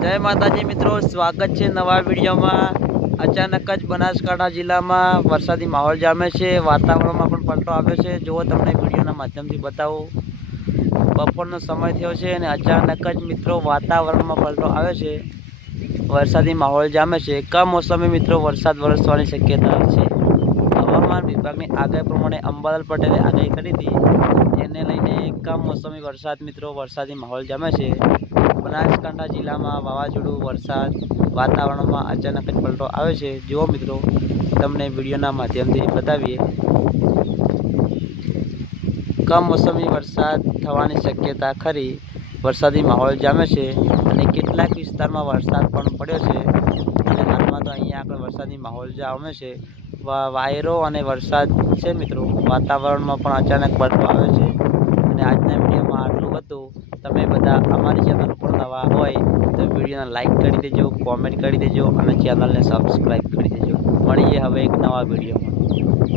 जय माताजी मित्रों, स्वागत है नवा वीडियो में। अचानक ज बनासकांठा जिला में वरसादी माहौल जामे छे। वातावरण में पण पलटो आव्यो छे। जो तमने वीडियो माध्यम थी बतावो। बपोरनो समय थयो छे अने अचानक ज मित्रों वातावरण में पलटो आव्यो छे। वरसादी माहौल जामे छे। कमोसमी मित्रों वरसाद वरसवानी शक्यता छे। हवामान विभागनी आगाही प्रमाणे अंबालाल पटेले आगाही करी थी, जेने लईने कमोसमी वरसाद मित्रों वरसादी माहौल जामे छे। बनासकांठा जिला में वावाझोडू वरसाद वातावरण में अचानक ज पलटो आवे छे। जो मित्रों तमने वीडियोना माध्यमथी बतावीए। कमोसमी वरसाद थवानी शक्यता खरी। वरसादी माहौल जामे छे अने केटलाक विस्तारमां वरसाद पण पड्यो छे अने हालमां तो अहींया आगळ वरसादी माहौल जामे छे। वायरो अने वरसाद छे मित्रों वातावरण में पण अचानक पलटो आवे छे। अने आजना विडियोमां आटલું હતું। તમે બધા અમારી ચેનલ પર નવા હોય તો વિડીયોને લાઈક કરી દેજો, કોમેન્ટ કરી દેજો અને ચેનલને સબસ્ક્રાઈબ કરી દેજો। મળીએ હવે એક નવા વિડીયોમાં।